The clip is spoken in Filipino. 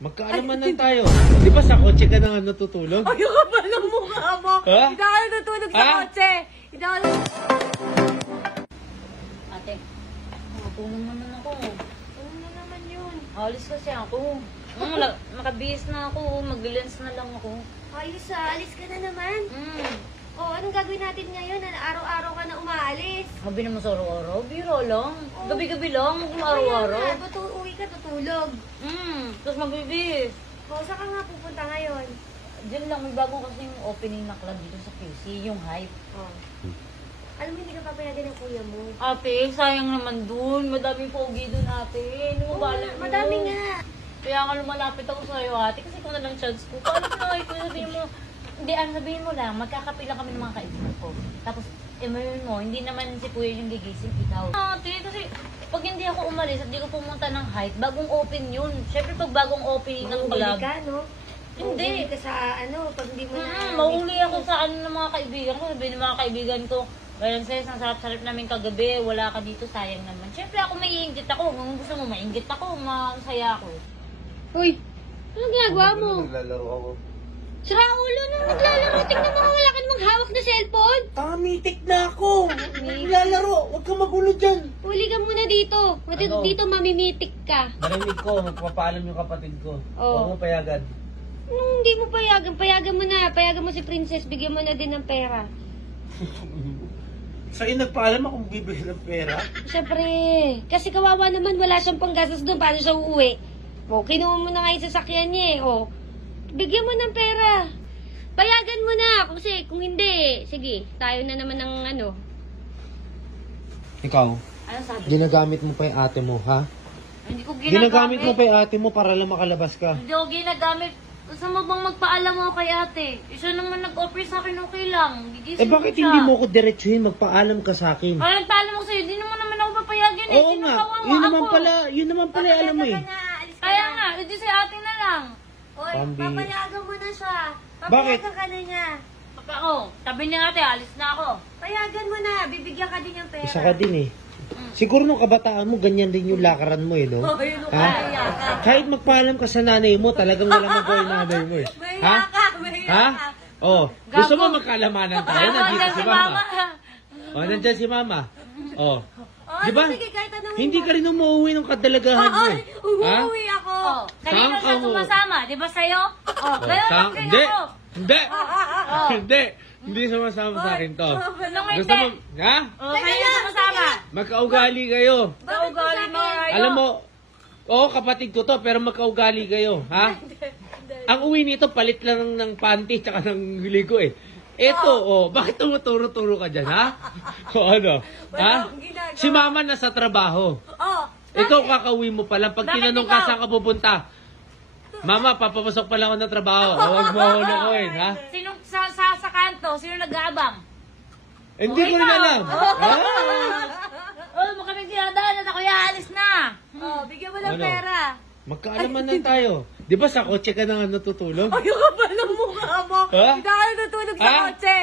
Magkaalaman lang tayo. Di ba sa kotse ka na natutulog? Ay, yung kapal ng mukha mo. Ha? Hindi ako natutulog sa kotse. Hindi ako Ate, matulong naman ako. Ano na naman yun? Alis kasi ako. Makabihis na ako. Mag-lens na lang ako. Ayos alis ka na naman. Oh, anong gagawin natin ngayon? Araw-araw ka na umaalis. Sabi naman sa araw-araw, biro lang. Gabi-gabi lang, araw-araw. Uwi ka, tutulog. Tapos magbibihis. Oh, saan ka nga pupunta ngayon? Diyan lang, may bagong kasing opening na club dito sa QC, yung Hype. Oh. Alam mo, hindi ka papayagan ng kuya mo. Ate, sayang naman dun. Madaming pogi dun, ate. Madami nga. Kaya nga lumalapit ako sa'yo, ate. Kasi kung nalang chance ko, paano na kayo sabihin mo? Hindi, sabihin mo lang, magkakapila kami ng mga kaibigan ko. Tapos, email mo, hindi naman si kuya yung gigising, ikaw. Ate, kasi pag hindi ako umalis at hindi ko pumunta ng Hype, bagong open yun. Siyempre, pag bagong opening ng club. Mahuli ka, no? Hindi. Mahuli ka sa, pag hindi mo na... Mahuli ako sa ng mga kaibigan ko. Sabihin ng mga kaibigan ko, Bayan Ses, ang sarap-sarap namin kagabi, wala ka dito, sayang naman. Siyempre, ako maiinggit ako. Kung gusto mo, mainggit ako, masaya ako. Uy, anong ginagawa mo? Naglalaro ako. Sira ulo na naglalaro. Tingnan mo, wala ka namang hawak na cellphone. Mitik na ako. Naglalaro. Huwag ka magulo dyan. Huli ka muna dito. Ano? Dito mamimitik ka. Narinig ko, magpapaalam yung kapatid ko. Oo. Huwag mo payagan. Hindi mo payagan. Payagan mo na. Payagan mo si Princess. Bigyan mo na din ng pera. Sa'yo nagpaalam akong bibili ng pera? Siyempre. Kasi kawawa naman. Wala siyang panggastos doon. Paano siya uuwi? O, kinuha mo na nga yung sasakyan niya eh. O, bigyan mo ng pera. Payagan mo na. Kasi kung hindi, sige, tayo na naman ng ano. Ikaw, Ano sabi? ginagamit mo pa yung ate mo, ha? Hindi ko Ginagamit mo pa yung ate mo para lang makalabas ka. Hindi ko ginagamit. Gusto mo bang magpaalam mo kay ate? Isa naman nag-offer sa akin, okay lang. Gigising Bakit ko siya. hindi mo ako diretsuhin magpaalam ka sa akin? Kaya nagpaalam ko sa'yo, di naman ako papayagan eh. Oo nga, Kinukawa mo yun naman ako. pala, alam mo eh. Alis ka Kaya na. nga, edi sa ate na lang. Oy, Pambi. papayagan mo na siya. Bakit? Papayagan ka na niya. Sabi niya ate, alis na ako. Payagan mo na. Bibigyan ka din ng pera. Isa ka din eh. Siguro nung kabataan mo, ganyan din yung lakaran mo eh, no? Oh, yun Ha? kaya ka. Kahit magpaalam ka sa nanay mo, talagang walang magawa yung nanay mo eh. Mahiya ka, mahiya Ha? ka. Oh, gusto mo magkalamanan tayo? Nandito si mama. Mama. Oh, nandyan si mama. Oh. Oh, Di ba? sige, kahit anong Hindi ka rin umuwi ng kadalagahan mo. Ay, umuwi ako. Oh, kanino Saan ka siya mo? sumasama? Di ba sa'yo? Oh, Oh, ganun lang din hindi. ako. Hindi. Hindi. Hindi sumasama sa akin to. Anong Gusto mo, hindi? ha? Oh, kanino sumasama? Magkaugali kayo. Kaugali mo, Rayo. Alam mo, oo, kapatid ko to, pero magkaugali kayo, ha? Ang uwi nito, palit lang ng panty tsaka ng ligo eh. Eto, bakit tumuturo-turo ka dyan, ha? O ano? Ha? Walang ginagawa. Si mama nasa trabaho. Oh, Ikaw kakauwi mo pa lang. Pag Bakit tinanong ka ikaw? saan ka pupunta, Mama, papapasok pa lang ako ng trabaho. Huwag mo ako lukuhin, ha? Sino sa kanto? Sino nag-aabang? Hindi ko rin alam. Ha? Oh, mukha may dinadaan na kuya, alis na. oh, bigyan mo ng Ano? pera. Magkaalaman lang tayo. Di ba sa kotse ka na natutulog? Ay, yung kapal ng mukha mo. Ha? Hindi ako natutulog sa Ha? kotse.